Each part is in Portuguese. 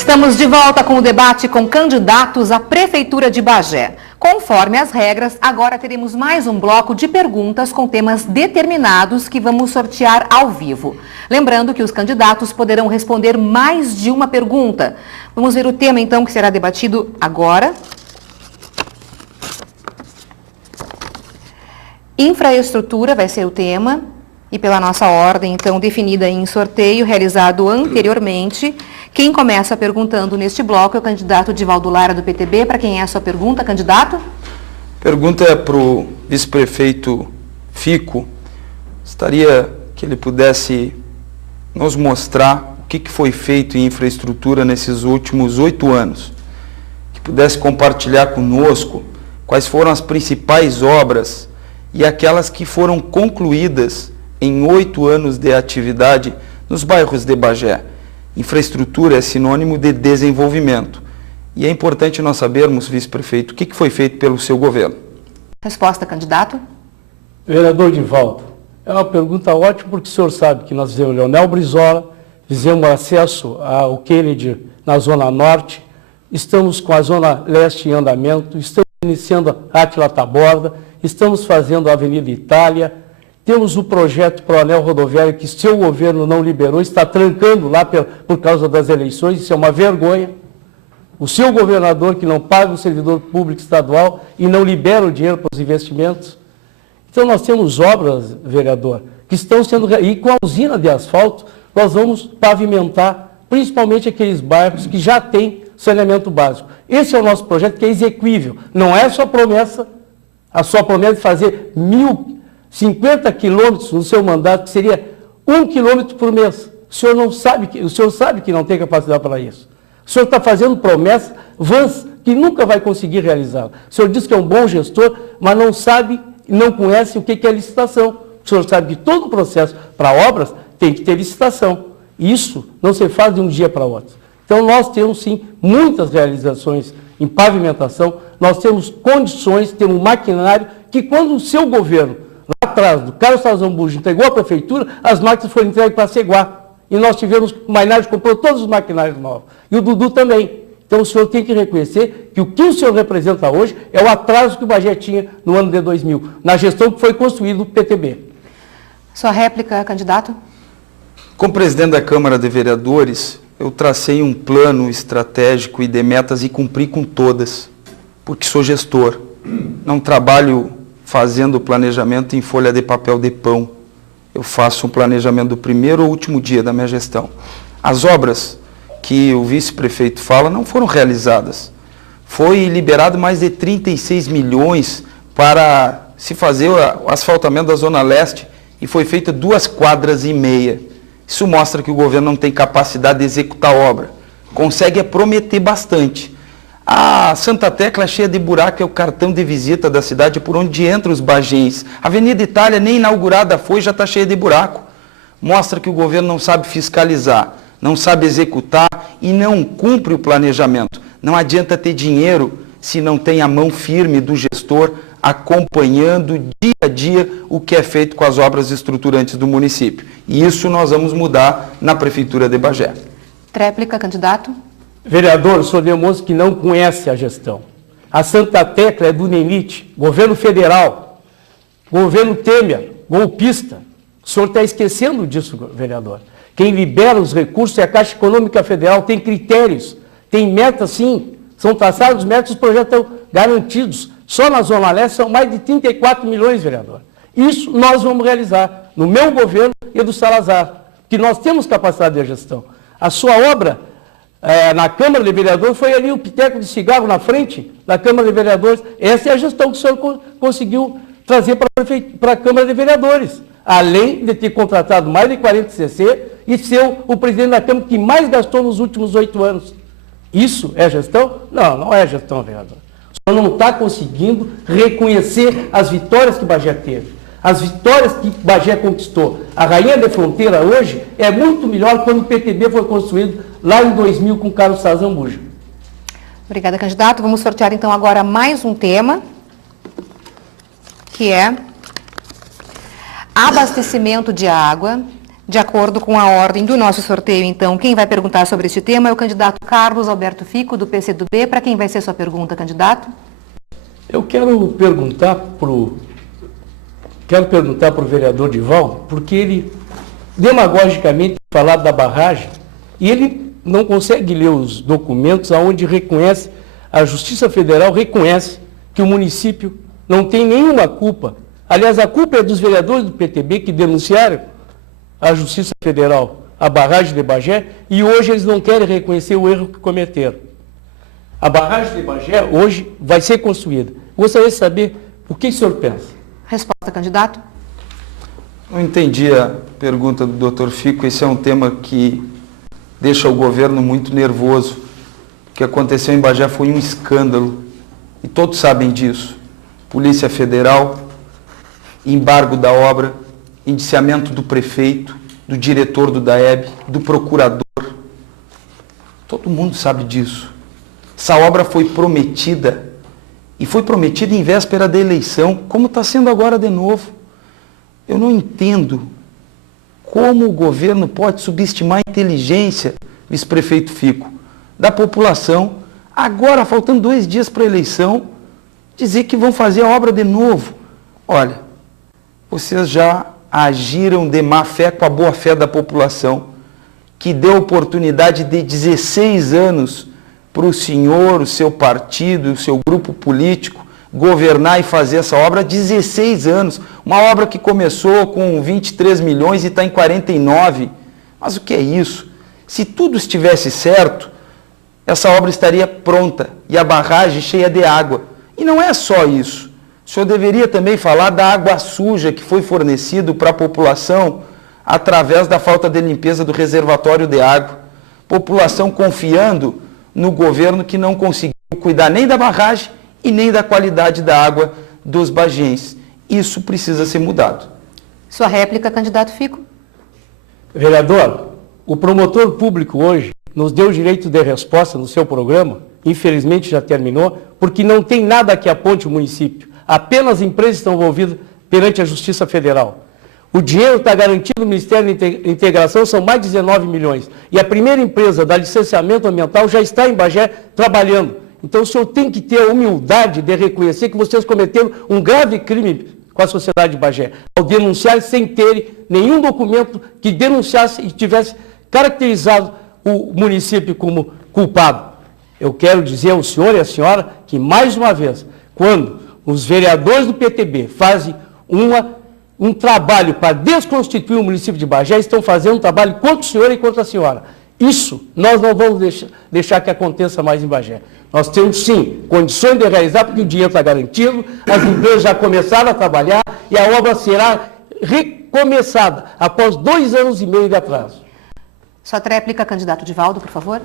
Estamos de volta com o debate com candidatos à Prefeitura de Bagé. Conforme as regras, agora teremos mais um bloco de perguntas com temas determinados que vamos sortear ao vivo. Lembrando que os candidatos poderão responder mais de uma pergunta. Vamos ver o tema, então, que será debatido agora. Infraestrutura vai ser o tema. E pela nossa ordem, então, definida em sorteio, realizado anteriormente, quem começa perguntando neste bloco é o candidato Divaldo Lara, do PTB. Para quem é a sua pergunta, candidato? Pergunta é para o vice-prefeito Fico. Gostaria que ele pudesse nos mostrar o que foi feito em infraestrutura nesses últimos 8 anos. Que pudesse compartilhar conosco quais foram as principais obras e aquelas que foram concluídas em 8 anos de atividade nos bairros de Bagé. Infraestrutura é sinônimo de desenvolvimento. E é importante nós sabermos, vice-prefeito, o que foi feito pelo seu governo. Resposta, candidato. Vereador Divaldo, é uma pergunta ótima, porque o senhor sabe que nós fizemos Leonel Brizola, fizemos acesso ao Kennedy na Zona Norte, estamos com a Zona Leste em andamento, estamos iniciando a Átila Taborda, estamos fazendo a Avenida Itália. Temos o projeto para o anel rodoviário que seu governo não liberou, está trancando lá por causa das eleições, isso é uma vergonha. O seu governador que não paga o servidor público estadual e não libera o dinheiro para os investimentos. Então nós temos obras, vereador, que estão sendo... E com a usina de asfalto, nós vamos pavimentar principalmente aqueles bairros que já têm saneamento básico. Esse é o nosso projeto, que é exequível. Não é sua promessa, a sua promessa de fazer 50 quilômetros no seu mandato, que seria 1 quilômetro por mês. O senhor sabe que não tem capacidade para isso. O senhor está fazendo promessas vãs que nunca vai conseguir realizar. O senhor diz que é um bom gestor, mas não sabe, não conhece o que é licitação. O senhor sabe que todo o processo para obras tem que ter licitação. Isso não se faz de um dia para outro. Então nós temos sim muitas realizações em pavimentação, nós temos condições, temos maquinário que quando o seu governo lá atrás, do Carlos Salzambuja, entregou à prefeitura, as máquinas foram entregues para a Ceguá. E nós tivemos, o Mainardi comprou todos os maquinários novos. E o Dudu também. Então o senhor tem que reconhecer que o que o senhor representa hoje é o atraso que o Bagé tinha no ano de 2000, na gestão que foi construída o PTB. Sua réplica, candidato? Como presidente da Câmara de Vereadores, eu tracei um plano estratégico e de metas e cumpri com todas, porque sou gestor. Não trabalho fazendo planejamento em folha de papel de pão. Eu faço um planejamento do primeiro ao último dia da minha gestão. As obras que o vice-prefeito fala não foram realizadas. Foi liberado mais de 36 milhões para se fazer o asfaltamento da Zona Leste e foi feita 2,5 quadras. Isso mostra que o governo não tem capacidade de executar a obra. Consegue prometer bastante. A Santa Tecla é cheia de buraco, é o cartão de visita da cidade por onde entram os bagenses. A Avenida Itália nem inaugurada foi, já está cheia de buraco. Mostra que o governo não sabe fiscalizar, não sabe executar e não cumpre o planejamento. Não adianta ter dinheiro se não tem a mão firme do gestor acompanhando dia a dia o que é feito com as obras estruturantes do município. E isso nós vamos mudar na Prefeitura de Bagé. Tréplica, candidato. Vereador, o senhor demonstra que não conhece a gestão. A Santa Tecla é do NEMIT, governo federal, governo Temer, golpista. O senhor está esquecendo disso, vereador. Quem libera os recursos é a Caixa Econômica Federal, tem critérios, tem metas sim, são traçados metas, os projetos estão garantidos. Só na Zona Leste são mais de 34 milhões, vereador. Isso nós vamos realizar, no meu governo e do Salazar, que nós temos capacidade de gestão. A sua obra... na Câmara de Vereadores, foi ali o piteco de cigarro na frente da Câmara de Vereadores. Essa é a gestão que o senhor conseguiu trazer para a Câmara de Vereadores. Além de ter contratado mais de 40 CC e ser o presidente da Câmara que mais gastou nos últimos 8 anos. Isso é gestão? Não, não é gestão, vereador. O senhor não está conseguindo reconhecer as vitórias que Bagé teve. As vitórias que Bagé conquistou. A Rainha da Fronteira hoje é muito melhor quando o PTB foi construído lá em 2000 com Carlos Salzambuja. Obrigada, candidato. Vamos sortear então agora mais um tema, que é abastecimento de água De acordo com a ordem do nosso sorteio, então, quem vai perguntar sobre este tema é o candidato Carlos Alberto Fico, do PCdoB. Para quem vai ser sua pergunta, candidato? Eu quero perguntar para o vereador Divaldo, porque ele demagogicamente falar da barragem e ele não consegue ler os documentos onde reconhece, a Justiça Federal reconhece que o município não tem nenhuma culpa. Aliás, a culpa é dos vereadores do PTB que denunciaram a Justiça Federal a barragem de Bagé e hoje eles não querem reconhecer o erro que cometeram. A barragem de Bagé hoje vai ser construída. Gostaria de saber o que o senhor pensa. Resposta, candidato. Não entendi a pergunta do Dr. Fico. Esse é um tema que deixa o governo muito nervoso. O que aconteceu em Bagé foi um escândalo e todos sabem disso. Polícia Federal, embargo da obra, indiciamento do prefeito, do diretor do DAEB, do procurador. Todo mundo sabe disso. Essa obra foi prometida, e foi prometida em véspera da eleição, como está sendo agora de novo. Eu não entendo como o governo pode subestimar a inteligência, vice-prefeito Fico, da população, agora faltando 2 dias para a eleição, dizer que vão fazer a obra de novo. Olha, vocês já agiram de má fé com a boa fé da população, que deu oportunidade de 16 anos para o senhor, o seu partido, o seu grupo político, governar e fazer essa obra. 16 anos, uma obra que começou com 23 milhões e está em 49. Mas o que é isso? Se tudo estivesse certo, essa obra estaria pronta e a barragem cheia de água. E não é só isso. O senhor deveria também falar da água suja que foi fornecido para a população através da falta de limpeza do reservatório de água. População confiando no governo que não conseguiu cuidar nem da barragem e nem da qualidade da água dos bagenses. Isso precisa ser mudado. Sua réplica, candidato Fico. Vereador, o promotor público hoje nos deu o direito de resposta no seu programa, infelizmente já terminou, porque não tem nada que aponte o município. Apenas empresas estão envolvidas perante a Justiça Federal. O dinheiro está garantido no Ministério da Integração, são mais de 19 milhões. E a primeira empresa da licenciamento ambiental já está em Bagé trabalhando. Então o senhor tem que ter a humildade de reconhecer que vocês cometeram um grave crime com a sociedade de Bagé, ao denunciar sem ter nenhum documento que denunciasse e tivesse caracterizado o município como culpado. Eu quero dizer ao senhor e à senhora que, mais uma vez, quando os vereadores do PTB fazem um trabalho para desconstituir o município de Bagé, estão fazendo um trabalho contra o senhor e contra a senhora. Isso nós não vamos deixar que aconteça mais em Bagé. Nós temos, sim, condições de realizar, porque o dinheiro está garantido, as empresas já começaram a trabalhar e a obra será recomeçada após 2 anos e meio de atraso. Sua tréplica, candidato Divaldo, por favor.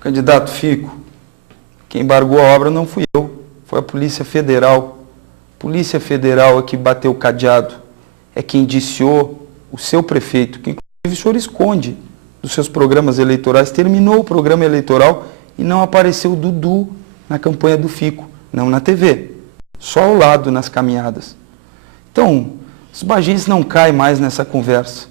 Candidato Fico, quem embargou a obra não fui eu, foi a Polícia Federal. Polícia Federal é que bateu o cadeado, é que indiciou o seu prefeito, que inclusive o senhor esconde dos seus programas eleitorais, terminou o programa eleitoral e não apareceu o Dudu na campanha do Fico, não na TV, só ao lado nas caminhadas. Então, os bagenses não caem mais nessa conversa.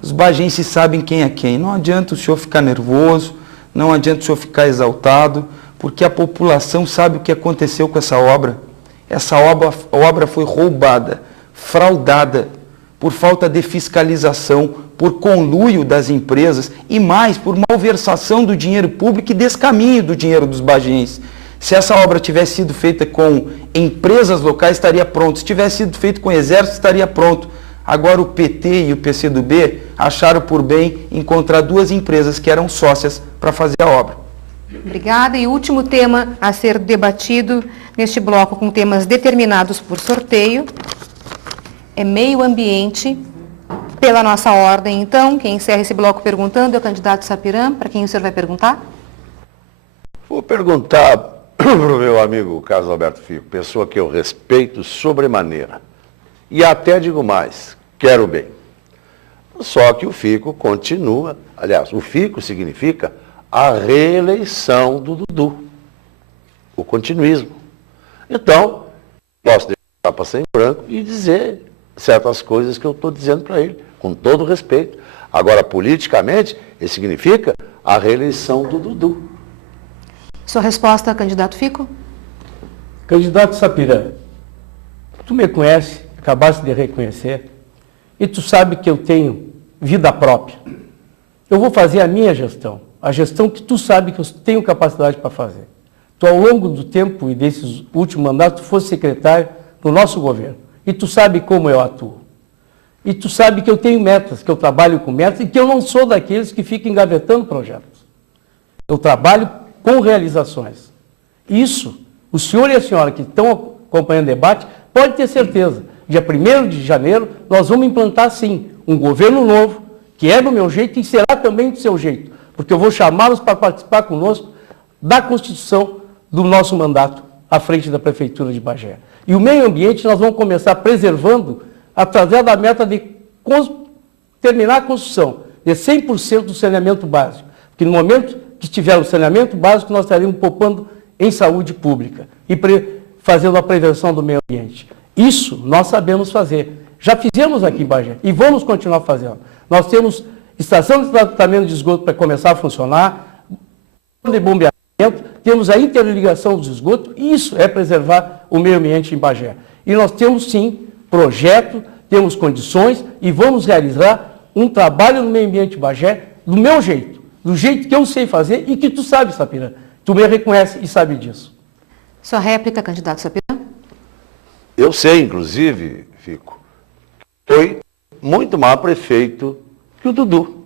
Os bagenses sabem quem é quem. Não adianta o senhor ficar nervoso, não adianta o senhor ficar exaltado, porque a população sabe o que aconteceu com essa obra. Essa obra foi roubada, fraudada, por falta de fiscalização, por conluio das empresas e mais, por malversação do dinheiro público e descaminho do dinheiro dos bagenses. Se essa obra tivesse sido feita com empresas locais, estaria pronto. Se tivesse sido feito com o Exército, estaria pronto. Agora o PT e o PCdoB acharam por bem encontrar 2 empresas que eram sócias para fazer a obra. Obrigada. E o último tema a ser debatido neste bloco com temas determinados por sorteio é meio ambiente. Pela nossa ordem, então, quem encerra esse bloco perguntando é o candidato Sapirã. Para quem o senhor vai perguntar? Vou perguntar para o meu amigo Carlos Alberto Fico, pessoa que eu respeito sobremaneira. E até digo mais, quero bem. Só que o Fico continua, aliás, o Fico significa a reeleição do Dudu, o continuismo. Então, posso deixar passar em branco e dizer certas coisas que eu estou dizendo para ele, com todo respeito. Agora, politicamente, isso significa a reeleição do Dudu. Sua resposta, candidato Fico? Candidato Sapiranga, tu me conhece, acabaste de reconhecer, e tu sabe que eu tenho vida própria. Eu vou fazer a minha gestão, a gestão que tu sabe que eu tenho capacidade para fazer. Tu, ao longo do tempo e desses últimos mandatos, tu fosse secretário do nosso governo, e tu sabe como eu atuo. E tu sabe que eu tenho metas, que eu trabalho com metas, e que eu não sou daqueles que ficam engavetando projetos. Eu trabalho com realizações. Isso, o senhor e a senhora que estão acompanhando o debate, pode ter certeza. Dia 1º de janeiro, nós vamos implantar, sim, um governo novo, que é do meu jeito e será também do seu jeito, porque eu vou chamá-los para participar conosco da constituição do nosso mandato à frente da Prefeitura de Bagé. E o meio ambiente nós vamos começar preservando através da meta de terminar a construção de 100% do saneamento básico, porque no momento que tiver o saneamento básico, nós estaremos poupando em saúde pública e fazendo a prevenção do meio ambiente. Isso nós sabemos fazer. Já fizemos aqui em Bagé e vamos continuar fazendo. Nós temos estação de tratamento de esgoto para começar a funcionar, de bombeamento, temos a interligação dos esgotos, e isso é preservar o meio ambiente em Bagé. E nós temos, sim, projeto, temos condições e vamos realizar um trabalho no meio ambiente de Bagé do meu jeito, do jeito que eu sei fazer e que tu sabe, Sapiranga. Tu me reconhece e sabe disso. Sua réplica, candidato Sapiranga? Eu sei, inclusive, Fico, foi muito mais prefeito que o Dudu.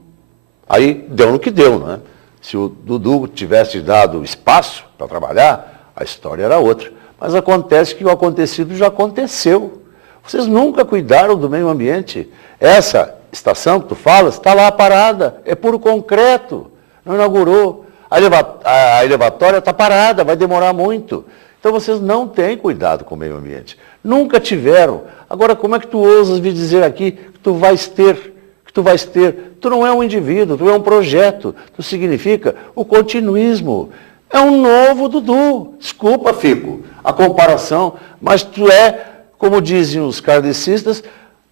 Aí deu no que deu, não é? Se o Dudu tivesse dado espaço para trabalhar, a história era outra. Mas acontece que o acontecido já aconteceu. Vocês nunca cuidaram do meio ambiente. Essa estação que tu falas está lá parada, é puro concreto, não inaugurou. A elevatória está parada, vai demorar muito. Então vocês não têm cuidado com o meio ambiente. Nunca tiveram. Agora, como é que tu ousas vir dizer aqui que tu vais ter? Tu não é um indivíduo, tu é um projeto. Tu significa o continuismo. É um novo Dudu. Desculpa, Fico, a comparação, mas tu é, como dizem os kardecistas,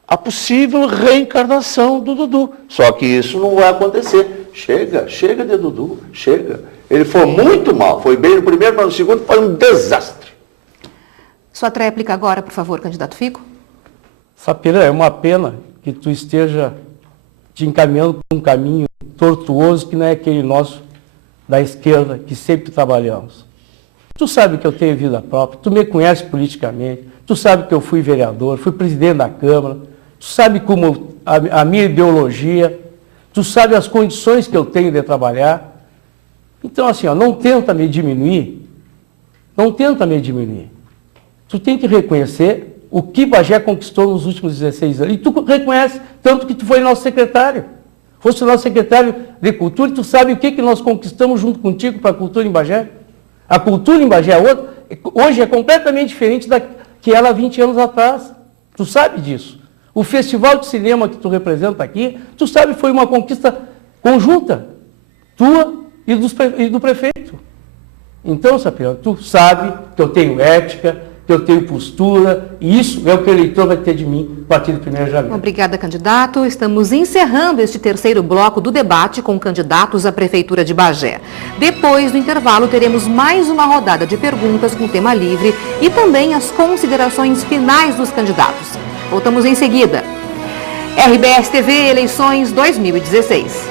a possível reencarnação do Dudu. Só que isso não vai acontecer. Chega de Dudu, chega. Ele foi muito mal, foi bem no primeiro, mas no segundo foi um desastre. Sua tréplica agora, por favor, candidato Fico. Sapiranga, é uma pena que tu esteja te encaminhando por um caminho tortuoso que não é aquele nosso da esquerda que sempre trabalhamos. Tu sabe que eu tenho vida própria, tu me conhece politicamente, tu sabe que eu fui vereador, fui presidente da Câmara, tu sabe como a minha ideologia, tu sabe as condições que eu tenho de trabalhar. Então, assim, ó, não tenta me diminuir. Tu tem que reconhecer o que Bagé conquistou nos últimos 16 anos. E tu reconhece, tanto que tu foi nosso secretário. Fosse o nosso secretário de Cultura, e tu sabe o que nós conquistamos junto contigo para a cultura em Bagé? A cultura em Bagé hoje é completamente diferente da que era há 20 anos atrás. Tu sabe disso. O festival de cinema que tu representa aqui, tu sabe, foi uma conquista conjunta, tua e do prefeito. Então, Sapiranga, tu sabe que eu tenho ética, que eu tenho postura, e isso é o que o eleitor vai ter de mim a partir do 1º de janeiro. Obrigada, candidato. Estamos encerrando este terceiro bloco do debate com candidatos à Prefeitura de Bagé. Depois do intervalo, teremos mais uma rodada de perguntas com tema livre e também as considerações finais dos candidatos. Voltamos em seguida. RBS TV Eleições 2016.